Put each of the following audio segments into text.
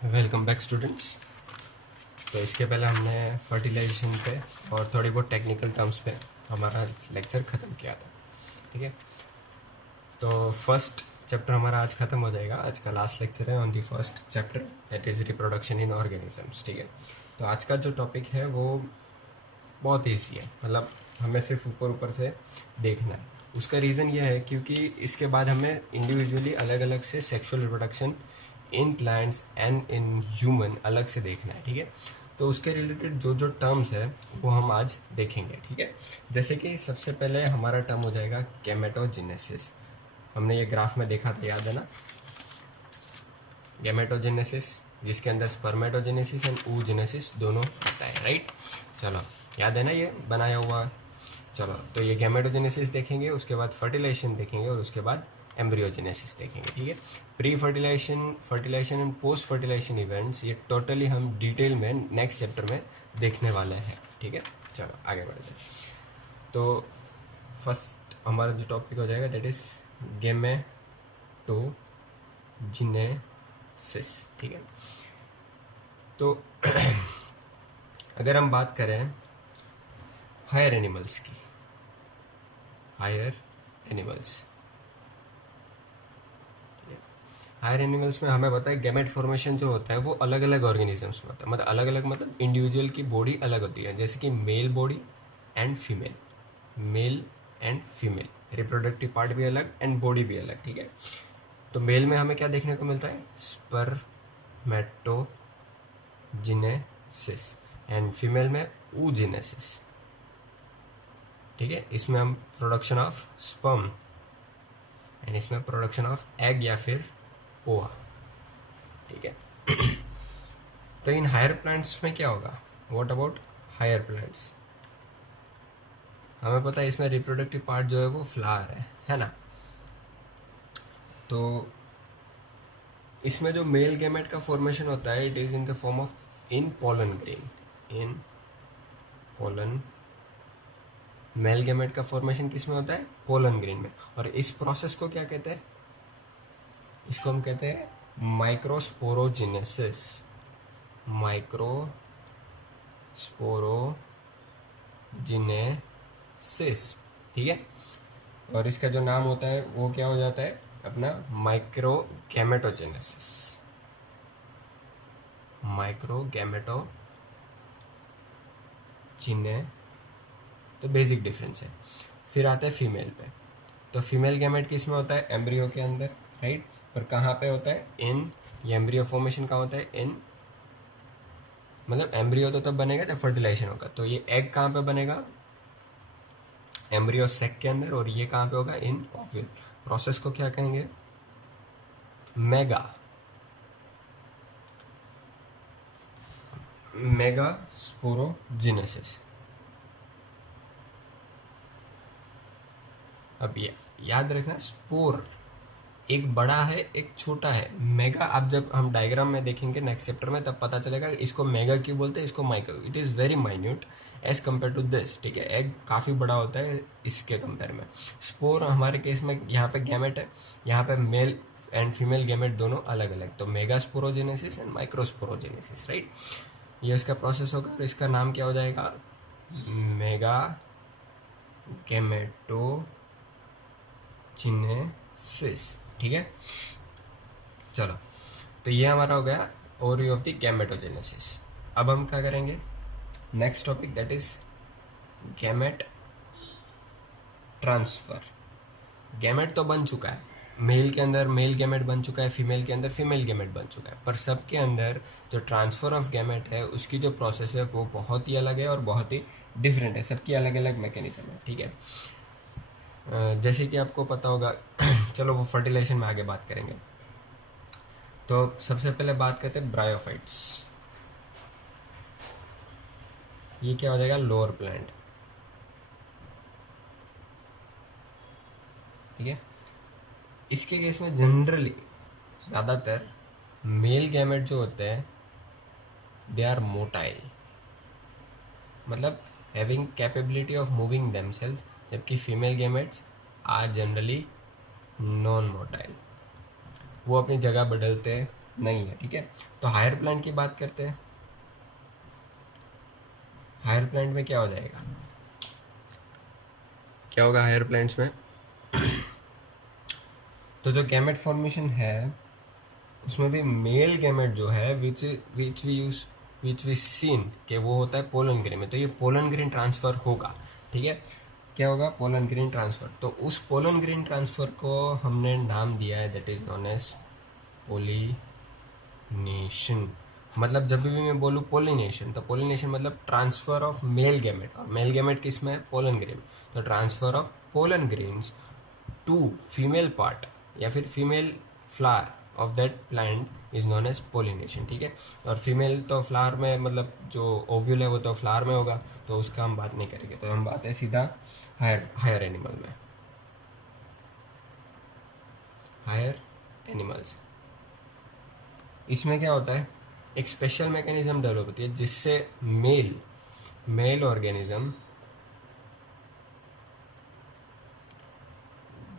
Welcome back students. तो इसके पहले हमने फर्टिलाइजेशन पे और थोड़ी बहुत टेक्निकल टर्म्स पे हमारा लेक्चर ख़त्म किया था। ठीक है, तो फर्स्ट चैप्टर हमारा आज ख़त्म हो जाएगा। आज का लास्ट लेक्चर है on the first chapter, that is reproduction in organisms. ठीक है, तो आज का जो टॉपिक है वो बहुत ईजी है, मतलब हमें सिर्फ ऊपर ऊपर से देखना है। उसका रीज़न ये है क्योंकि इसके बाद हमें इंडिविजुअली अलग अलग से sexual reproduction in plants and in human अलग से देखना है। ठीक है, तो उसके रिलेटेड जो जो टर्म्स है वो हम आज देखेंगे। ठीक है, जैसे कि सबसे पहले हमारा टर्म हो जाएगा गैमेटोजेनेसिस। हमने ये ग्राफ में देखा था, याद है ना? गैमेटोजेनेसिस जिसके अंदर स्पर्मेटोजेनेसिस एंड oogenesis दोनों आता है, राइट? चलो, याद है ना ये बनाया हुआ? चलो, तो ये गैमेटोजेनेसिस देखेंगे, उसके बाद फर्टिलाइजेशन देखेंगे और उसके बाद एम्ब्रियोजेनेसिस देखेंगे। ठीक है, pre fertilization, fertilization and post fertilization events ये टोटली हम डिटेल में नेक्स्ट चैप्टर में देखने वाले हैं। ठीक है, चलो आगे बढ़ते हैं। तो फर्स्ट हमारा जो टॉपिक हो जाएगा दैट इज गैमेटोजेनेसिस। ठीक है, तो अगर हम बात करें हायर एनिमल्स की, हायर एनिमल्स, हायर एनिमल्स में हमें पता है गैमेट फॉर्मेशन जो होता है वो अलग अलग ऑर्गेनिजम्स में होता है। मतलब अलग अलग मतलब इंडिविजुअल की बॉडी अलग होती है, जैसे कि male body and female, male and female, reproductive part भी अलग एंड बॉडी भी अलग। ठीक है, तो मेल में हमें क्या देखने को मिलता है? स्पर्मेटोजेनेसिस एंड फीमेल में oogenesis। ठीक है, इसमें हम प्रोडक्शन ऑफ स्पर्म एंड इसमें प्रोडक्शन ऑफ एग या फिर ओआ। ठीक है, तो इन हायर प्लांट्स में क्या होगा? What about higher plants? हमें पता है इसमें रिप्रोडक्टिव पार्ट जो है वो फ्लावर है ना? तो इसमें जो मेल गैमेट का फॉर्मेशन होता है it is in the form of in pollen grain, in pollen. Male gamete का फॉर्मेशन किस में होता है? पोलन ग्रेन में। और इस प्रोसेस को क्या कहते हैं? इसको हम कहते हैं माइक्रोस्पोरोजेनेसिस, माइक्रोस्पोरोजेनेसिस। ठीक है, और इसका जो नाम होता है वो क्या हो जाता है अपना? माइक्रोगैमेटोजेनेसिस, माइक्रोगैमेटोजेने। तो बेसिक डिफरेंस है। फिर आता है फीमेल पे। तो फीमेल गैमेट किस में होता है? एम्ब्रियो के अंदर, राइट? पर कहाँ पे होता है? इन। ये एम्ब्रियो फॉर्मेशन कहाँ होता है? इन। मतलब एम्ब्रियो तो तब बनेगा जब फर्टिलाइजेशन होगा। तो ये एग कहाँ पे बनेगा? एम्ब्रियो सेक के अंदर। और ये कहाँ पे होगा? इन ओव्यूल। प्रोसेस को क्या कहेंगे? मेगास्पोरोजेनेसिस। अब ये याद रखना, स्पोर एक बड़ा है एक छोटा है। मेगा, अब जब हम डायग्राम में देखेंगे नेक्स्ट चैप्टर में तब पता चलेगा इसको मेगा क्यों बोलते हैं, इसको micro. It is very minute as compare to this. ठीक है, एग काफ़ी बड़ा होता है इसके कंपेयर में। स्पोर हमारे केस में यहाँ पे गैमेट है, यहाँ पे मेल एंड फीमेल गैमेट दोनों अलग अलग। तो mega sporogenesis and microsporogenesis, right? ये इसका प्रोसेस होगा और इसका नाम क्या हो जाएगा? Mega gametogenesis. ठीक है, चलो, तो ये हमारा हो गया ओवरव्यू ऑफ द गैमेटोजेनेसिस। अब हम क्या करेंगे? Next topic that is gamete transfer. Gamete तो बन चुका है, मेल के अंदर मेल गैमेट बन चुका है, फीमेल के अंदर फीमेल गैमेट बन चुका है, पर सबके अंदर जो ट्रांसफर ऑफ गैमेट है उसकी जो प्रोसेस है वो बहुत ही अलग है और बहुत ही डिफरेंट है। सबकी अलग अलग मैकेनिज्म है। ठीक है, जैसे कि आपको पता होगा चलो वो फर्टिलाइजेशन में आगे बात करेंगे। तो सबसे पहले बात करते हैं ब्रायोफाइट्स। ये क्या हो जाएगा? Lower plant. ठीक है, इसके केस में जनरली ज़्यादातर मेल गैमेट जो होते हैं दे आर मोटाइल, मतलब having capability of moving themself, जबकि female gametes are generally non motile. वो अपनी जगह बदलते नहीं है, ठीक है। तो हायर प्लांट की बात करते हैं। हायर प्लांट में क्या हो जाएगा, क्या होगा हायर प्लांट्स में? तो जो गैमेट फॉर्मेशन है उसमें भी मेल गैमेट जो है विच वी सीन कि वो होता है पोलन ग्रेन में, तो ये पोलन ग्रेन ट्रांसफर होगा, ठीक है। क्या होगा? Pollen grain transfer. तो उस पोलन ग्रेन ट्रांसफर को हमने नाम दिया है, that is known as pollination. मतलब जब भी मैं बोलूँ पोलिनेशन, तो पोलिनेशन मतलब ट्रांसफर ऑफ मेल गैमेट, और मेल गैमेट किस में है? Pollen grain. तो transfer of pollen grains to female part या फिर female flower of that plant is known as pollination, ठीक है। और फीमेल तो फ्लावर में, मतलब जो ओव्यूल है वो तो फ्लावर में होगा, तो उसका हम बात नहीं करेंगे। तो हम बात है सीधा हायर एनिमल में, हायर एनिमल्स। इसमें क्या होता है, एक स्पेशल मैकेनिज्म डेवलप होती है जिससे male organism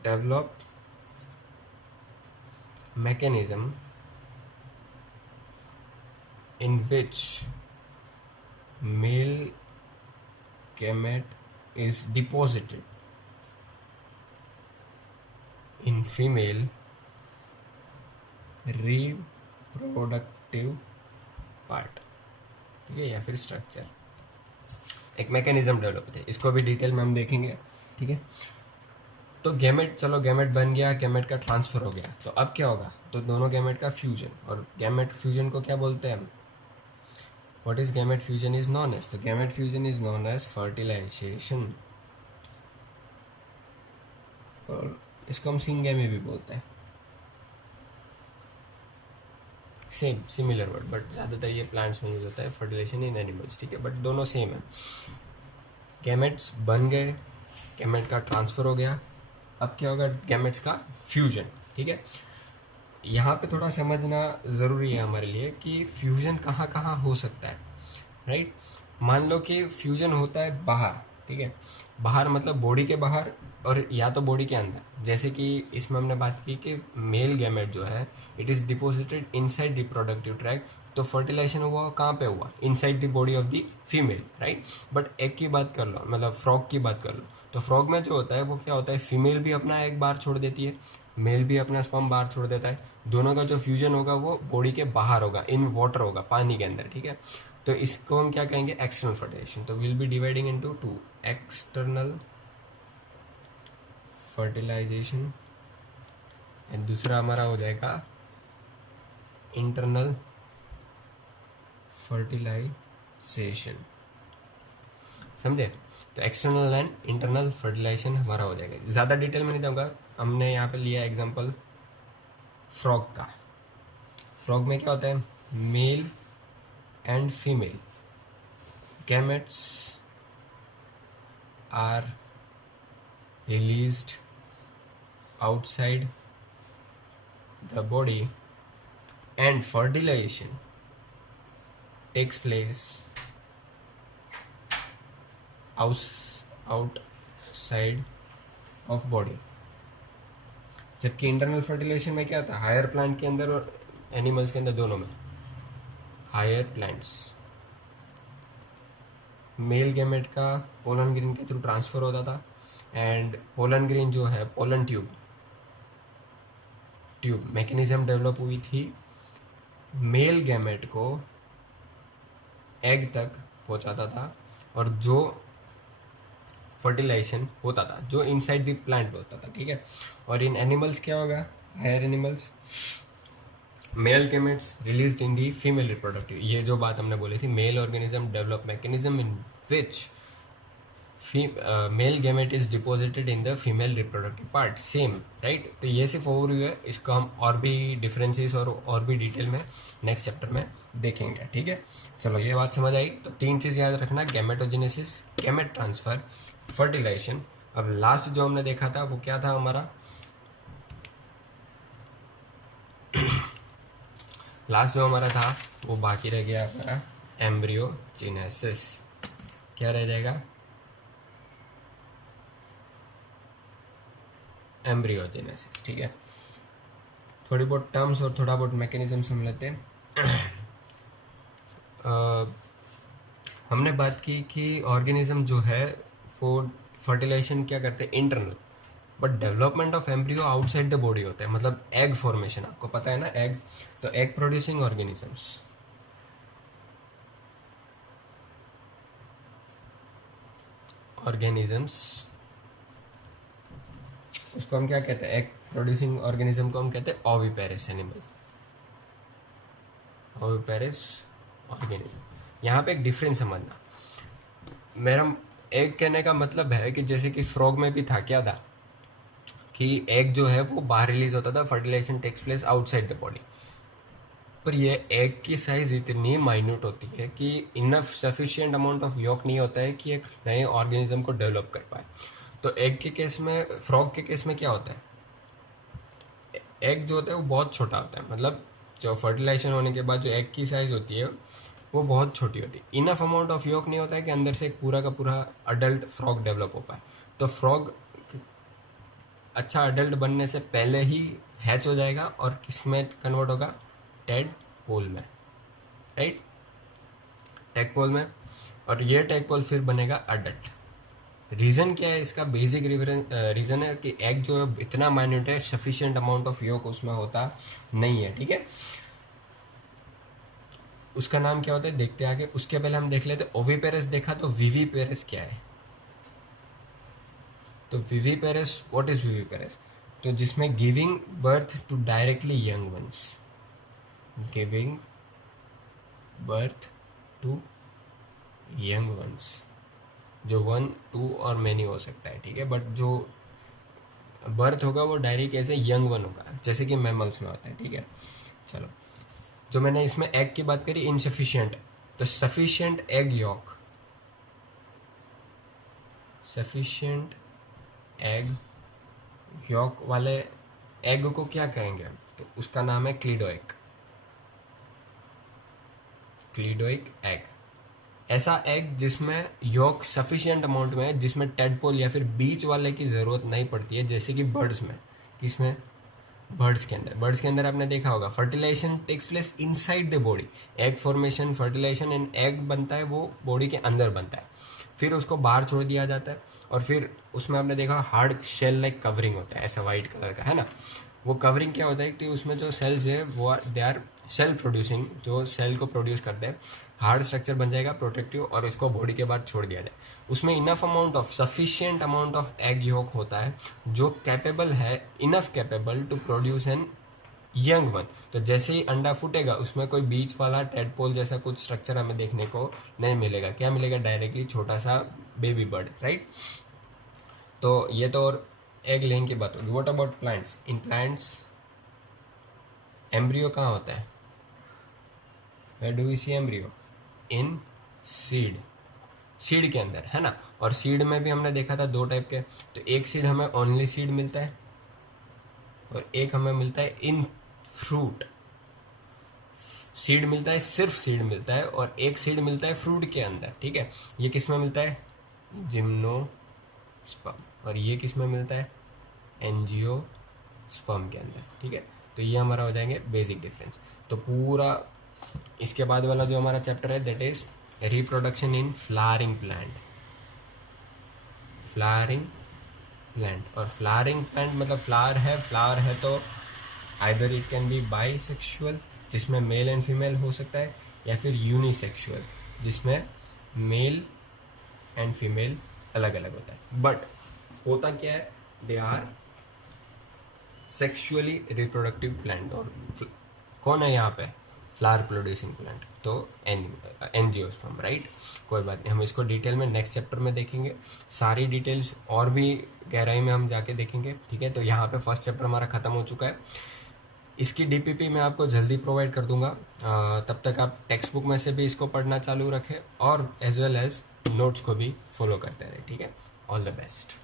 develop mechanism in which male gamete is deposited in female reproductive part, ठीक है, या फिर स्ट्रक्चर। एक मैकेनिज्म डेवलप होती है, इसको भी डिटेल में हम देखेंगे, ठीक है। तो गैमेट, चलो गैमेट बन गया, गैमेट का ट्रांसफर हो गया, तो अब क्या होगा? तो दोनों गैमेट का फ्यूजन, और गैमेट फ्यूजन को क्या बोलते हैं हम? What is gamete fusion is known as? तो gamete fusion is known as fertilisation, और इसको हम सिंगेमी भी बोलते हैं। सेम सिमिलर वर्ड, बट ज़्यादातर ये प्लांट्स में यूज होता है, फर्टिलाइजेशन इन एनिमल्स, ठीक है, बट दोनों सेम है। गैमेट्स बन गए, गैमेट का ट्रांसफर हो गया, अब क्या होगा? गैमेट्स का फ्यूजन, ठीक है। यहाँ पे थोड़ा समझना ज़रूरी है हमारे लिए कि फ्यूजन कहाँ कहाँ हो सकता है, राइट। मान लो कि फ्यूजन होता है बाहर, ठीक है, बाहर मतलब बॉडी के बाहर, और या तो बॉडी के अंदर। जैसे कि इसमें हमने बात की कि मेल गैमेट जो है it is deposited inside reproductive tract, तो फर्टिलाइजेशन हुआ कहाँ पे हुआ? Inside the body of the female, right. But egg की बात कर लो, मतलब फ्रॉग की बात कर लो, तो फ्रॉग में जो होता है वो क्या होता है? फीमेल भी अपना एग बाहर छोड़ देती है, मेल भी अपना स्पर्म बाहर छोड़ देता है, दोनों का जो फ्यूजन होगा वो बॉडी के बाहर होगा, इन वाटर होगा, पानी के अंदर, ठीक है। तो इसको हम क्या कहेंगे? External fertilisation. तो will be dividing into two, external fertilisation, and दूसरा हमारा हो जाएगा इंटरनल फर्टिलाइजेशन, समझे? तो एक्सटर्नल एंड इंटरनल फर्टिलाइजेशन हमारा हो जाएगा। ज़्यादा डिटेल में नहीं दूंगा, हमने यहाँ पे लिया एग्जांपल फ्रॉग का। फ्रॉग में क्या होता है? Mail and female gametes are released outside the body and fertilization takes place outside of body। जबकि इंटरनल फर्टिलाइजेशन में क्या था? हायर प्लांट के अंदर और एनिमल्स के अंदर, दोनों में। हायर प्लांट्स मेल गैमेट का पोलन ग्रेन के थ्रू ट्रांसफर होता था, एंड पोलन ग्रेन जो है, पोलन ट्यूब मैकेनिज्म डेवलप हुई थी मेल गैमेट को एग तक पहुंचाता था, और जो फर्टिलाइजेशन होता था जो इनसाइड द प्लांट होता था, ठीक है। और इन एनिमल्स क्या होगा? Higher animals male gametes released in the female reproductive, ये जो बात हमने बोली थी, male organism develop mechanism in which male gamete is deposited in the female reproductive part, same, right. तो ये सिर्फ ओवरव्यू है, इसको हम और भी डिफरेंसेस और भी डिटेल में नेक्स्ट चैप्टर में देखेंगे, ठीक है। चलो ये बात समझ आई। तो 3 चीज़ याद रखना, गैमेटोजेनेसिस, गैमेट ट्रांसफर, फर्टिलाइजेशन। अब लास्ट जो हमने देखा था वो क्या था हमारा? लास्ट जो हमारा था वो बाकी रह गया हमारा एम्ब्रियोजेनेसिस। क्या रह जाएगा? एम्ब्रियोजेनेसिस, ठीक है। थोड़ी बहुत टर्म्स और थोड़ा बहुत मैकेनिज्म समझ लेते हैं। हमने बात की कि ऑर्गेनिज्म जो है वो फर्टिलाइजेशन क्या करते हैं internal, but development of embryo outside the body होता है, मतलब एग फॉर्मेशन, आपको पता है ना एग, तो एग प्रोड्यूसिंग ऑर्गेनिजम्स, उसको हम क्या कहते हैं, एग प्रोड्यूसिंग ऑर्गेनिज्म को हम कहते हैं ओविपेरस एनिमल, ओविपेरस ऑर्गेनिज्म। यहाँ पे एक डिफरेंस समझना, मेरा एग कहने का मतलब है कि जैसे कि फ्रॉग में भी था, क्या था कि एग जो है वो बाहर रिलीज होता था, fertilization takes place outside the body, पर ये एग की साइज इतनी माइन्यूट होती है कि enough sufficient amount of York नहीं होता है कि एक नए ऑर्गेनिज्म को डेवलप कर पाए। तो एग के केस में, फ्रॉग के केस में क्या होता है, एग जो होता है वो बहुत छोटा होता है, मतलब जो फर्टिलाइजेशन होने के बाद जो एग की साइज होती है वो बहुत छोटी होती है, इनफ अमाउंट ऑफ यॉक नहीं होता है कि अंदर से एक पूरा का पूरा अडल्ट फ्रॉग डेवलप हो पाए। तो फ्रॉग अच्छा अडल्ट बनने से पहले ही हैच हो जाएगा और किसमें कन्वर्ट होगा, टेडपोल में, राइट, टेडपोल में, और ये टेडपोल फिर बनेगा अडल्ट। रीज़न क्या है इसका, बेसिक रीज़न है कि एग जो है इतना माइन्यूट है, सफिशिएंट अमाउंट ऑफ यॉक उसमें होता नहीं है, ठीक है। उसका नाम क्या होता है देखते आगे, उसके पहले हम देख लेते ओविपेरस देखा, तो विविपेरस क्या है, तो विविपेरस, व्हाट इज विविपेरस, तो जिसमें giving birth to directly young ones, giving birth to young ones, जो 1, 2 और मैनी हो सकता है, ठीक है, बट जो बर्थ होगा वो डायरेक्ट ऐसे यंग वन होगा, जैसे कि मैमल्स में होता है, ठीक है। चलो, जो मैंने इसमें एग की बात करी इनसफिशिएंट, तो sufficient egg York, sufficient egg York वाले एग को क्या कहेंगे हम, तो उसका नाम है क्लीडोइक, क्लीडोइक एग। ऐसा एग जिसमें यॉक सफिशिएंट अमाउंट में है, जिसमें टेडपोल या फिर बीच वाले की ज़रूरत नहीं पड़ती है, जैसे कि बर्ड्स में, किसमें, बर्ड्स के अंदर, बर्ड्स के अंदर आपने देखा होगा fertilization takes place inside the body, egg formation, fertilization and egg बनता है वो बॉडी के अंदर बनता है, फिर उसको बाहर छोड़ दिया जाता है, और फिर उसमें आपने देखा हार्ड शेल लाइक कवरिंग होता है, ऐसा वाइट कलर का, है ना। वो कवरिंग क्या होता है कि उसमें जो सेल्स है वो दे आर सेल प्रोड्यूसिंग, जो सेल को प्रोड्यूस करते हैं, हार्ड स्ट्रक्चर बन जाएगा प्रोटेक्टिव, और इसको बॉडी के बाद छोड़ दिया जाए। उसमें enough amount of, sufficient amount of egg yolk होता है जो कैपेबल है, enough capable to produce an young one. तो जैसे ही अंडा फूटेगा उसमें कोई बीच वाला टेडपोल जैसा कुछ स्ट्रक्चर हमें देखने को नहीं मिलेगा, क्या मिलेगा, डायरेक्टली छोटा सा बेबी बर्ड, राइट। तो ये तो और एग लेइंग की बात होगी। What about plants, in plants embryo कहाँ होता है, where do we see embryo, in seed, seed के अंदर, है ना। और सीड में भी हमने देखा था 2 टाइप के, तो एक सीड हमें ओनली सीड मिलता है और एक हमें मिलता है इन फ्रूट, सीड मिलता है, सिर्फ सीड मिलता है, और एक सीड मिलता है फ्रूट के अंदर, ठीक है। ये किस में मिलता है, जिम्नोस्पर्म, और ये किस में मिलता है, एंजियोस्पर्म के अंदर, ठीक है। तो ये हमारा हो जाएंगे बेसिक डिफरेंस। तो पूरा इसके बाद वाला जो हमारा चैप्टर है that is reproduction in flowering plant, flowering plant, और फ्लावरिंग प्लांट मतलब फ्लावर है तो either it can be bisexual, जिसमें मेल एंड फीमेल हो सकता है, या फिर यूनिसेक्सुअल, जिसमें मेल एंड फीमेल अलग अलग होता है। बट होता क्या है, they are sexually reproductive plant. और कौन है यहाँ पे, फ्लावर प्रोड्यूसिंग प्लांट, तो एंजियोस्पर्म, राइट। कोई बात नहीं, हम इसको डिटेल में नेक्स्ट चैप्टर में देखेंगे, सारी डिटेल्स और भी गहराई में हम जाके देखेंगे, ठीक है। तो यहाँ पे फर्स्ट चैप्टर हमारा ख़त्म हो चुका है। इसकी डीपीपी मैं आपको जल्दी प्रोवाइड कर दूंगा, तब तक आप टेक्स्ट बुक में से भी इसको पढ़ना चालू रखें और एज वेल एज नोट्स को भी फॉलो करते रहें, ठीक है। All the best.